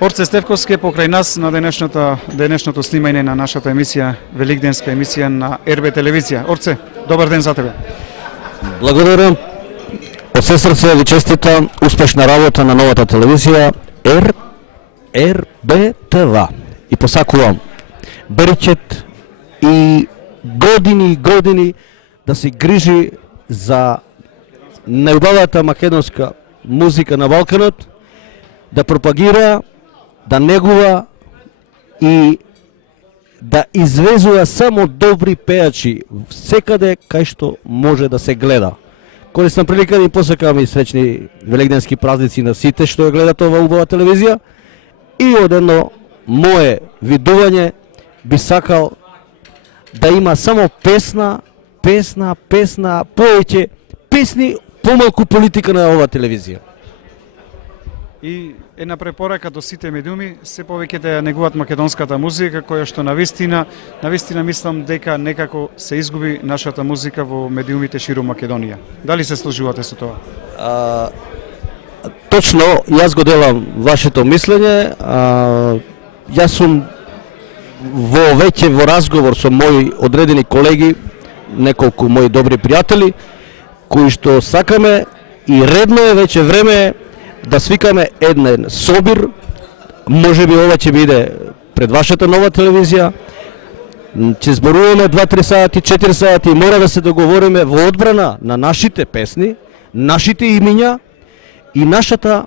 Орце Стефковски е покрај нас на денешното снимање на нашата емисија, великденска емисија на РБ телевизија. Орце, добар ден за тебе. Благодарам. Од се срце ви честитам успешна работа на новата телевизија РБ ТВ. И посакувам Берчет и години да се грижи за најубавата македонска музика на Балканот, да пропагира, да негува и да извезува само добри пејачи секаде кај што може да се гледа. Користам прилика да им посакам и среќни великденски празници на сите што ја гледат ова убава телевизија и од едно мое видување би сакал да има само песна, повеќе песни, помалку политика на оваа телевизија. И една препорака до сите медиуми, се повеќе да ја негуваат македонската музика, која што навистина мислам дека некако се изгуби нашата музика во медиумите широм Македонија. Дали се сложувате со тоа? Точно, јас го делам вашето мислење. Јас сум веќе во разговор со мои одредени колеги, неколку мои добри пријатели, кои што сакаме и редно е веќе време да свикаме еден собир, можеби ова ќе биде пред вашата нова телевизија, ќе зборуваме 2-3 сати, 4 сати и мора да се договориме во одбрана на нашите песни, нашите имиња и нашата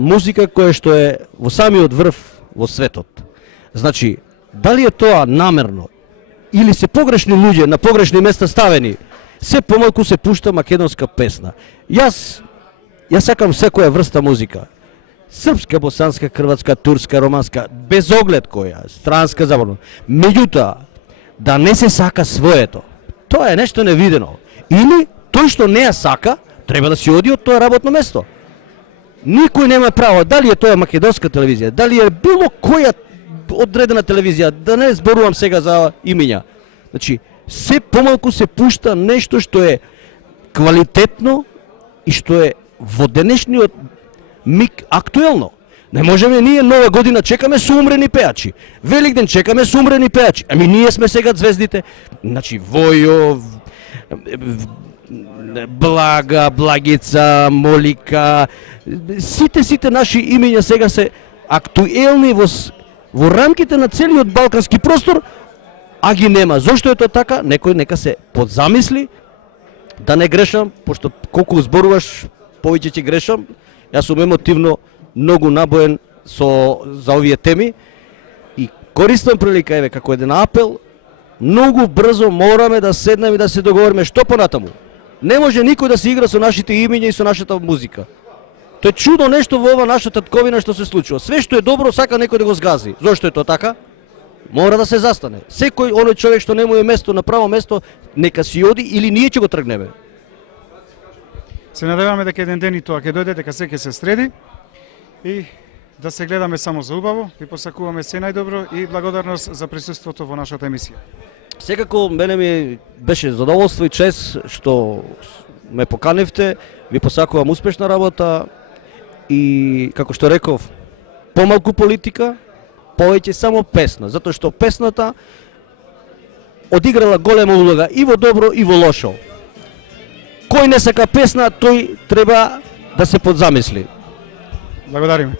музика која што е во самиот врв во светот. Значи, дали е тоа намерно или се погрешни луѓе на погрешни места ставени, се помалку се пушта македонска песна. Јас сакам секоја врста музика. Српска, босанска, хрватска, турска, романска, без оглед која, странска, забавно. Меѓутоа, да не се сака своето, тоа е нешто невидено. Или тој што не ја сака, треба да си оди од тоа работно место. Никој нема право, дали е тоа македонска телевизија, дали е било која одредена телевизија, да не зборувам сега за имиња. Значи, се помалку се пушта нешто што е квалитетно и што е во денешниот миг актуелно. Не можеме ние нова година чекаме со умрени пејачи. Великден чекаме со умрени пејачи. Ами ние сме сега звездите. Значи Војо, Блага, Благица, Молика, сите наши имиња сега се актуелни во рамките на целиот балкански простор, а ги нема. Зошто е тоа така? Некој нека се подзамисли, да не грешам, пошто колку зборуваш, повеќе ќе грешам. Јас сум емотивно многу набоен за овие теми и користам прилика, еве, како еден апел, многу брзо мораме да седнеме и да се договориме што понатаму. Не може никој да се игра со нашите имиња и со нашата музика. Тоа е чудо нешто во ова наша татковина што се случува. Све што е добро сака некој да го згази. Зошто е тоа така? Мора да се застане. Секој оној човек што не му е место на право место, нека си оди или ние ќе го тргнеме. Се надеваме дека еден ден и тоа ќе дојде, дека се ќе се среди и да се гледаме само за убаво. Ви посакуваме се најдобро и благодарност за присуството во нашата емисија. Секако мене ми беше задоволство и чест што ме поканивте. Ви посакувам успешна работа и, како што реков, помалку политика, повеќе само песна, затоа што песната одиграла голема улога и во добро и во лошо. Кој не сака песна, тој треба да се подзамисли. Благодариме.